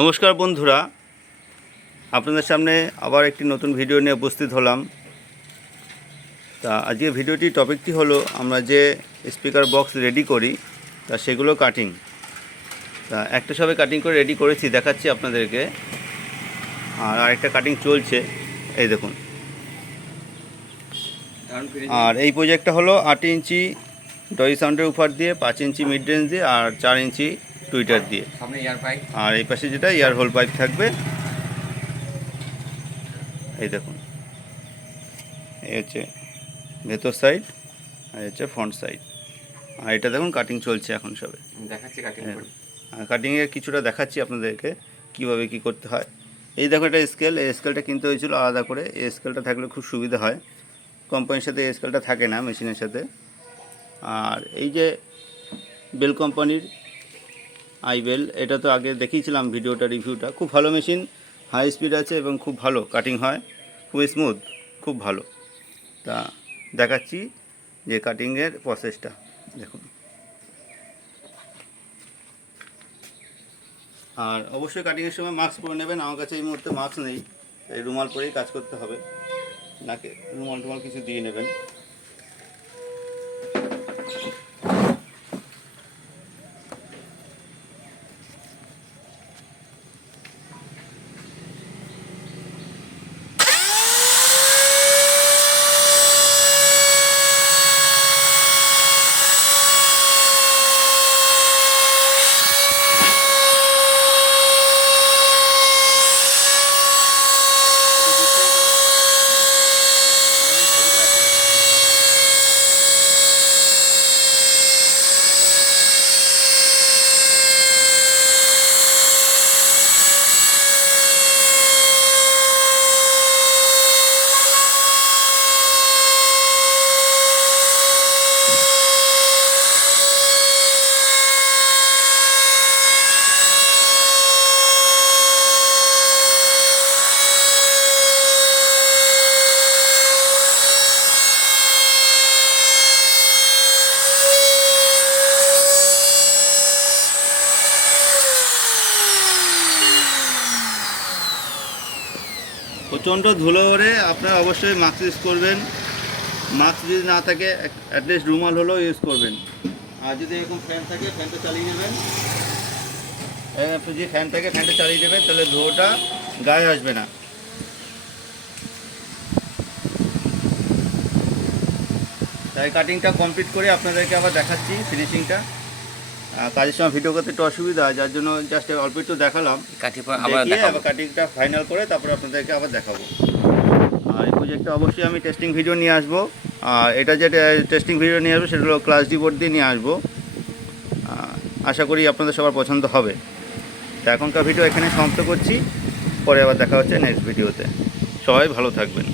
নমস্কার বন্ধুরা, আপনাদের সামনে আবার একটি নতুন ভিডিও নিয়ে উপস্থিত হলাম। তা আজকে ভিডিওটি টপিকটি হলো আমরা যে স্পিকার বক্স রেডি করি তা সেগুলো কাটিং। তা একটা সবে কাটিং করে রেডি করেছি, দেখাচ্ছি আপনাদেরকে। আর আরেকটা কাটিং চলছে, এই দেখুন। আর এই প্রজেক্টটা হলো 8 ইঞ্চি ডলি সাউন্ডের উপর দিয়ে, 5 ইঞ্চি মিড রেঞ্জ দিয়ে আর 4 ইঞ্চি টুইটার দিয়ে। আর এই পাশে যেটা এয়ার হোল পাইপ থাকবে, এই দেখুন। এই হচ্ছে ভেতর সাইড আর হচ্ছে ফ্রন্ট সাইড। আর এটা দেখুন কাটিং চলছে এখন সবে দেখাচ্ছি কাটিংয়ের কিছুটা দেখাচ্ছি আপনাদেরকে কীভাবে কী করতে হয়। এই দেখো একটা স্কেল, এই স্কেলটা কিনতে হয়েছিল আলাদা করে। এই স্কেলটা থাকলে খুব সুবিধা হয়, কোম্পানির সাথে এই স্কেলটা থাকে না মেশিনের সাথে। আর এই যে বেল কোম্পানির আইবেল, এটা তো আগে দেখিয়েছিলাম ভিডিওটা, রিভিউটা। খুব ভালো মেশিন, হাই স্পিড আছে এবং খুব ভালো কাটিং হয়, খুব স্মুথ, খুব ভালো। তা দেখাচ্ছি যে কাটিংয়ের প্রসেসটা দেখুন। আর অবশ্যই কাটিংয়ের সময় মাস্ক পরে নেবেন। আমার কাছে এই মুহূর্তে মাস্ক নেই, এই রুমাল পরেই কাজ করতে হবে। নাকে রুমাল কিছু দিয়ে নেবেন। প্রচণ্ড ধুলো ওড়ে, আপনারা অবশ্যই মাস্ক ইউজ করবেন। মাস্ক যদি না থাকে অ্যাটলিস্ট রুমাল হলেও ইউজ করবেন। আর যদি এরকম ফ্যান থাকে, ফ্যানটা চালিয়ে নেবেন। যদি ফ্যান থাকে ফ্যানটা চালিয়ে দেবেন, তাহলে ধুলোটা গায়ে আসবে না। তাই কাটিংটা কমপ্লিট করে আপনাদেরকে আবার দেখাচ্ছি ফিনিশিংটা। কাজের সময় ভিডিও করতে একটু অসুবিধা হয়, যার জন্য জাস্ট অল্প একটু দেখালাম। আবার কাটিংটা ফাইনাল করে তারপর আপনাদেরকে আবার দেখাবো। আর এই প্রজেক্টটা অবশ্যই আমি টেস্টিং ভিডিও নিয়ে আসবো। আর এটা যে টেস্টিং ভিডিও নিয়ে আসবো সেটা হলো ক্লাস ডি বোর্ড দিয়ে নিয়ে আসবো। আশা করি আপনাদের সবার পছন্দ হবে। তো এখনকার ভিডিও এখানে সমাপ্ত করছি, পরে আবার দেখা হচ্ছে নেক্সট ভিডিওতে। সবাই ভালো থাকবেন।